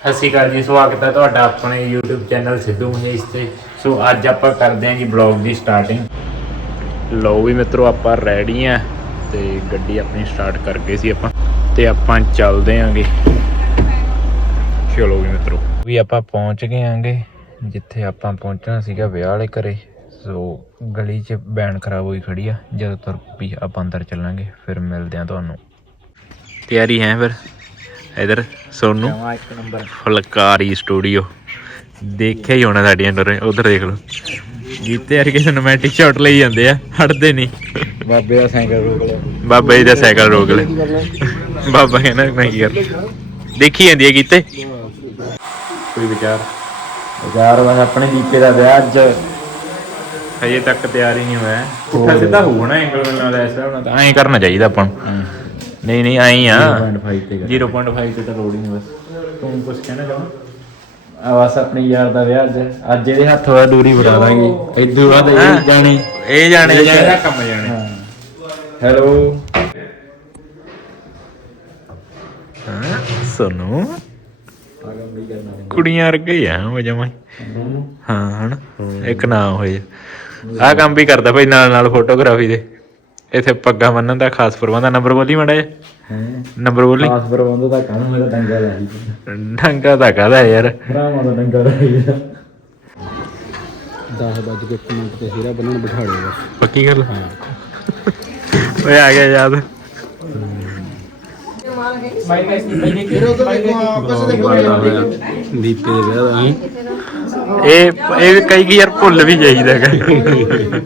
ਸਤਿ ਸ਼੍ਰੀ ਅਕਾਲ ਜੀ, ਸਵਾਗਤ ਹੈ ਤੁਹਾਡਾ ਆਪਣੇ YouTube ਚੈਨਲ ਸਿੱਧੂ ਮਹੇਸ਼ ਤੇ। ਸੋ ਅੱਜ ਆਪਾਂ ਕਰਦੇ ਹਾਂ ਜੀ ਬਲੌਗ ਦੀ ਸਟਾਰਟਿੰਗ ਲਓ ਵੀ ਮਿੱਤਰੋ, ਆਪਾਂ ਰੈਡੀ ਆ ਤੇ ਗੱਡੀ ਆਪਣੀ ਸਟਾਰਟ ਕਰ ਗਏ ਸੀ ਆਪਾਂ। ਤੇ ਆਪਾਂ ਚੱਲਦੇ ਆਂਗੇ ਚਲੋ ਵੀ ਮਿੱਤਰੋ। ਵੀ ਆਪਾਂ ਪਹੁੰਚ ਗਏ ਆਂਗੇ ਜਿੱਥੇ ਆਪਾਂ ਪਹੁੰਚਣਾ ਸੀਗਾ ਵਿਆਹ ਵਾਲੇ ਘਰੇ। ਸੋ ਗਲੀ 'ਚ ਬੈਨ ਖਰਾਬ ਹੋਈ ਖੜੀ ਆ। ਜਦੋਂ ਤੁਰ ਵੀ ਆਪਾਂ ਅੰਦਰ ਚੱਲਾਂਗੇ, ਫਿਰ ਮਿਲਦੇ ਆ ਤੁਹਾਨੂੰ। ਤਿਆਰੀ ਹੈ ਫਿਰ? ਇਧਰ ਸੋਨੂ ਇੱਕ ਨੰਬਰ। ਫੁਲਕਾਰੀ ਸਟੂਡੀਓ। ਦੇਖਿਆ ਹੀ ਹੋਣਾ ਸਾਡੀਆਂ ਉਧਰ ਦੇਖ ਲਓ। ਜੀਤੇ ਵਰਗੇ ਸਿਨੇਮੈਟਿਕ ਸ਼ਾਟ ਲਈ ਜਾਂਦੇ ਆ ਹਟਦੇ ਨਹੀਂ। ਬਾਬੇ ਦਾ ਸਾਈਕਲ ਰੋਕ ਲਿਆ ਬਾਬਾ ਜੀ ਦਾ ਸਾਈਕਲ ਰੋਕ ਲੈ ਬਾਬਾ ਕਹਿੰਦਾ ਮੈਂ ਕੀ ਕਰ? ਦੇਖੀ ਜਾਂਦੀ ਹੈ ਕੀਤੇ ਕੋਈ ਵਿਚਾਰ? ਯਾਰ ਬਸ ਆਪਣੇ ਦੀਪੇ ਦਾ ਵਿਆਹ ਅੱਜ। ਹਜੇ ਤੱਕ ਤਿਆਰ ਹੀ ਨਹੀਂ ਹੋਇਆ। ਪੁੱਠਾ ਸਿੱਧਾ ਨਾ ਐਂਗਲ ਨਾਲ ਐਸਾ ਹੋਣਾ ਤਾਂ। ਐਂ ਕਰਨਾ ਚਾਹੀਦਾ ਆਪਾਂ ਨੂੰ। ਨਹੀਂ ਨਹੀਂ ਐਂ ਆ। 0.5 ਤੇ 0.5 ਤੇ ਤਾਂ ਲੋੜ ਹੀ ਨਹੀਂ ਬਸ। ਤੂੰ ਕੁਝ ਕਹਿਣਾ ਚਾਹੁੰਦਾ? ਆ ਬਸ ਆਪਣੀ ਯਾਰ ਦਾ ਵਿਆਹ ਅੱਜ। ਅੱਜ ਇਹਦੇ ਹੱਥ ਹੋਇਆ ਦੂਰੀ ਬਣਾ ਦਾਂਗੇ ਇਦੋਂ ਬਾਅਦ? ਇਹ ਜਾਣੀ। ਇਹ ਜਾਣੇ ਜਾਣੇ। ਕੰਮ ਜਾਣੇ। ਹੈਲੋ ਹਾਂ? ਸੋਨੂ ਕੁੜੀਆਂ ਵਰਗੇ ਆ ਉਹ ਜਮਾ ਹਾਂ। ਹਣ ਇੱਕ ਨਾਮ ਹੋਏ। ਆ ਕੰਮ ਵੀ ਕਰਦਾ ਭਾਈ ਨਾਲ ਨਾਲ ਫੋਟੋਗ੍ਰਾਫੀ ਦੇ। ਇਥੇ ਪੱਗਾਂ ਬੰਨਣ ਦਾ ਖਾਸ ਪ੍ਰਬੰਧ ਆ। ਨੰਬਰ ਬੋਲੀ ਮੜਾ ਹੈ? ਨੰਬਰ ਬੋਲੀ। ਖਾਸ ਪ੍ਰਬੰਧ ਦਾ ਕੰਮ ਮੇਰਾ ਡੰਗਾ ਲਾਈ ਢੰਗਾ ਦਾ ਕਾਦਾ ਯਾਰ? ਭਰਾਵਾਂ ਦਾ ਡੰਗਾ ਲਾਈ 10 ਵਜੇ ਕੇ ਮਿੰਟ ਤੇ ਹੀਰਾ ਬੰਨਣ ਬਿਠਾੜੇ ਬਸ। ਪੱਕੀ ਗੱਲ? ਓਏ ਆ ਗਿਆ ਯਾਦ। ਦੀਪੇ ਦੇ ਵਿਆਹ ਦਾ। ਇਹ ਇਹ ਵੀ ਕਈ ਕੀ ਯਾਰ ਭੁੱਲ ਵੀ ਜਾਈਦਾ ਹੈਗਾ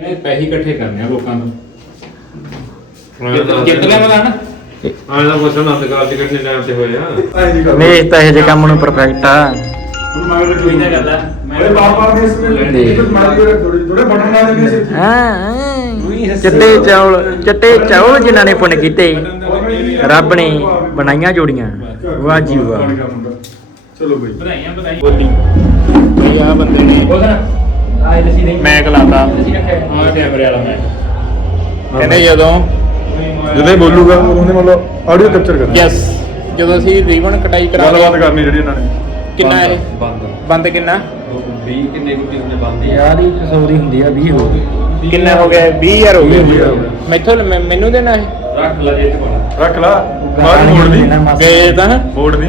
ਇਹ ਪੈਸੇ ਇਕੱਠੇ ਕਰਨੇ ਆ ਲੋਕਾਂ ਤੋਂ ਜਿੱਤ ਲੈ ਮਗਾ ਨਾ। ਆਹ ਦਾ ਮਸਲਾ ਅੰਤਕਾਲ ਦੇ ਕਿੰਨੇ ਟਾਈਮ ਤੇ ਹੋਇਆ ਨਹੀਂ ਤਾਂ ਇਹ ਜੇ ਕੰਮ ਨੂੰ ਪਰਫੈਕਟ ਆ। ਕੋਈ ਨਾ ਗੱਲ ਆ। ਮੈਂ ਹਾਂ ਚਿੱਟੇ ਚੌਲ ਚਿੱਟੇ ਚੌਲ ਜਿਨ੍ਹਾਂ ਨੇ ਪੁੰਨ ਕੀਤੇ। ਰੱਬ ਨੇ ਬਣਾਈਆਂ ਜੋੜੀਆਂ। ਵਾਹ ਜੀ ਵਾਹ। ਵਧਾਈਆਂ ਵਧਾਈਆਂ। ਬੋਲੀ। ਬਈ ਆ ਬੰਦੇ ਨੇ ਮੈਂ ਕਲਾਤਾ। ਆ ਕੈਮਰੇ ਵਾਲਾ ਮੈਂ। ਕਹਿੰਦੇ ਜਦੋਂ ਜਦੋਂ ਇਹ ਬੋਲੂਗਾ ਉਹਨੇ ਮਤਲਬ ਆਡੀਓ ਕੈਪਚਰ ਕਰਨਾ। ਯੈਸ ਜਦੋਂ ਅਸੀਂ ਰੀਬਨ ਕਟਾਈ ਕਰਾ ਗੱਲਬਾਤ ਕਰਨੀ ਜਿਹੜੀ ਇਹਨਾਂ ਨੇ। ਕਿੰਨਾ ਇਹ? ਬੰਦ ਬੰਦ ਕਿੰਨਾ? 20 ਕਿੰਨੇ ਗੁੱਟੀ ਉਹਨੇ ਬੰਦ ਯਾਰ ਇਹ 100 ਦੀ ਹੁੰਦੀ ਆ 20 ਹੋ ਗਈ। ਕਿੰਨਾ ਹੋ ਗਿਆ? 20000 ਹੋ ਵੀਹ ਹਜ਼ਾਰ ਗਿਆ। ਹੋ। ਮੈਥੋਂ ਮੈਨੂੰ ਦੇਣਾ ਹੈ ਰੱਖ ਲੈ ਜੇ ਤੇ ਰੱਖ ਲਾ। ਬਾਹਰ ਮੋੜ ਦੀ। ਗਏ ਤਾਂ। ਮੋੜ ਦੀ।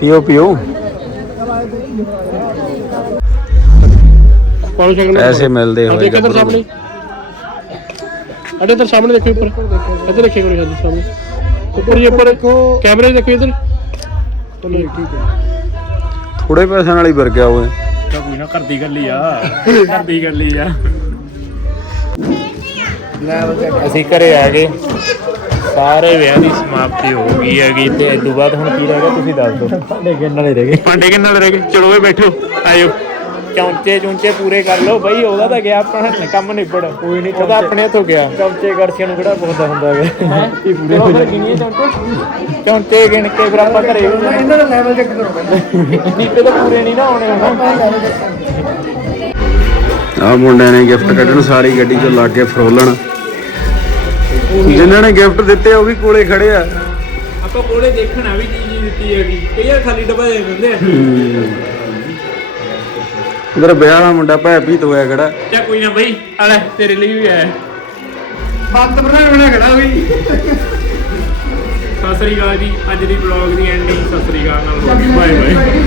ਪੀਓ ਪੀਓ। ਪੈਸੇ ਮਿਲਦੇ ਹੋਏ ਇੱਧਰ ਸਾਹਮਣੇ। ਅੜੇ ਇੱਧਰ ਸਾਹਮਣੇ ਦੇਖੋ ਉੱਪਰ। ਇੱਧਰ ਦੇਖਿਓ ਕਰੋ ਜਲਦੀ ਸਾਹਮਣੇ। ਉੱਪਰ ਜੀ ਉੱਪਰ। ਕੈਮਰੇ ਦੇਖੋ ਇੱਧਰ। ਚਲੋ ਠੀਕ ਹੈ। ਥੋੜੇ ਪੈਸਿਆਂ ਨਾਲ ਹੀ ਵਰ ਗਿਆ ਓਏ ਤਾਂ ਕੋਈ ਨਾ ਕਰਦੀ ਗੱਲੀ ਆ। ਕਰਦੀ ਗੱਲੀ ਆ। ਅਸੀਂ ਘਰੇ ਆ ਗਏ। ਸਾਰੇ ਵਿਆਹ ਦੀ ਸਮਾਪਤੀ ਹੋ ਗਈ ਹੈਗੀ ਤੇ ਇਸ ਤੋਂ ਬਾਅਦ ਹੁਣ ਕੀ ਰਹਿ ਗਿਆ ਤੁਸੀਂ ਦੱਸ ਦਿਓ। ਭਾਂਡੇ ਕਿੰਨ ਵਾਲੇ ਰਹਿ ਗਏ। ਭਾਂਡੇ ਕਿੰਨਾ ਰਹਿ ਗਏ। ਚਲੋ ਵੇ ਬੈਠੋ ਆਇਓ। ਚੌਂਚੇ ਚੁੰਚੇ ਪੂਰੇ ਕਰ ਲਓ। ਬਈ ਉਹਦਾ ਤਾਂ ਗਿਆ ਆਪਣਾ ਕੰਮ ਨਿਬੜ। ਕੋਈ ਨਹੀਂ ਉਹਦਾ ਆਪਣੇ ਹੱਥੋਂ ਗਿਆ। ਚਮਚੇ ਗੜਸੀਆਂ ਨੂੰ ਕਿਹੜਾ ਪੁੱਛਦਾ ਹੁੰਦਾ ਹੈ? ਇਹ ਪੂਰੇ ਹੋ ਗਏ ਚੌਂਚੇ। ਚੌਂਚੇ ਗਿਣ ਕੇ ਫਿਰ ਆਪਾਂ ਘਰੇ ਇਹਨਾਂ ਦਾ ਲੈਵਲ ਚੈੱਕ ਕਰੋ ਦੀਪੇ ਤਾਂ ਪੂਰੇ ਨਹੀਂ ਨਾ ਆਉਣੇ ਹੁਣ। ਆ ਮੁੰਡਿਆਂ ਨੇ ਗਿਫਟ ਕੱਢਣ ਸਾਰੀ ਗੱਡੀ 'ਚ ਲਾ ਕੇ ਫਰੋਲਣ। ਜਿਨ੍ਹਾਂ ਨੇ ਗਿਫਟ ਦਿੱਤੇ ਉਹ ਵੀ ਕੋਲੇ ਖੜੇ ਆ। ਆਪਾਂ ਕੋਲੇ ਦੇਖਣਾ ਵੀ ਕੀ ਚੀਜ਼ ਦਿੱਤੀ ਹੈਗੀ। ਕਈ ਵਾਰ ਖਾਲੀ ਡੱਬਾ ਦੇ ਦਿੰਦੇ ਆ। ਉਧਰ ਵਿਆਹ ਵਾਲਾ ਮੁੰਡਾ ਭੈ ਭੀਤ ਹੋਇਆ ਖੜਾ। ਚਾ ਕੋਈ ਨਾ ਬਈ ਆਲੇ ਤੇਰੇ ਲਈ ਵੀ ਆਇਆ। ਬੰਦ ਬਣਾ ਬਣਾ ਖੜਾ ਵੀ ਸਤਿ ਸ੍ਰੀ ਅਕਾਲ ਜੀ ਅੱਜ ਦੀ ਬਲੌਗ ਦੀ ਐਂਡਿੰਗ ਸਤਿ ਸ੍ਰੀ ਅਕਾਲ ਨਾਲ ਹੋ ਗਈ। Bye bye